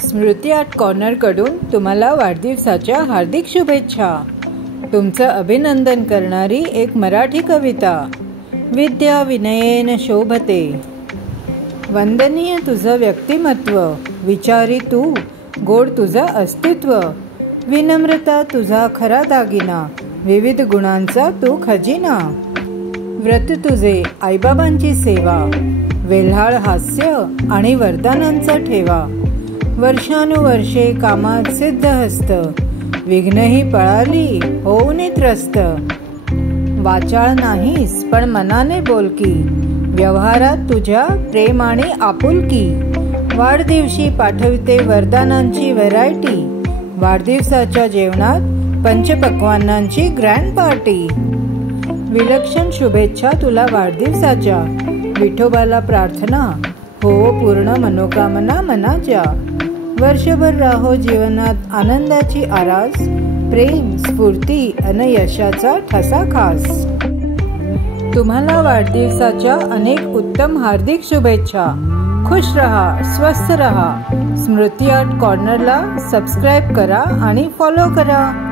स्मृती art कॉर्नरकडून तुम्हाला वाढदिवसाच्या हार्दिक शुभेच्छा। तुमचं अभिनंदन करणारी एक मराठी कविता। विद्या विनयेन शोभते। वंदनीय तुझं व्यक्तिमत्व, विचारी तू गोड तुझं अस्तित्व। विनम्रता तुझा खरा दागिना, विविध गुणांचा तू खजिना। व्रत तुझे आईबाबांची सेवा, वेल्हाळ हास्य आणि वरदानांचा ठेवा। वर्षानुवर्षे कामात सिद्ध हस्त, विघ्नही पळाली होऊन त्रस्त। वाचाळ नाहीस पण मनाने बोलकी, व्यवहारात तुझ्या प्रेम आणि आपुलकी। वाढदिवशी पाठविते वरदानांची व्हरायटी, वाढदिवसाच्या जेवणात पंचपक्वान्नांची ग्रँड पार्टी। विलक्षण शुभेच्छा तुला वाढदिवसाच्या, विठोबाला प्रार्थना हो पूर्ण मनोकामना मनाच्या। वर्षभर राहो जीवनात आनंदाची आरास, प्रेम स्फूर्ती अन यशाचा ठसा खास। तुम्हाला वाढदिवसाच्या अनेक उत्तम हार्दिक शुभेच्छा। खुश रहा, स्वस्थ रहा। स्मृती आर्ट कॉर्नरला सबस्क्राईब करा आणि फॉलो करा।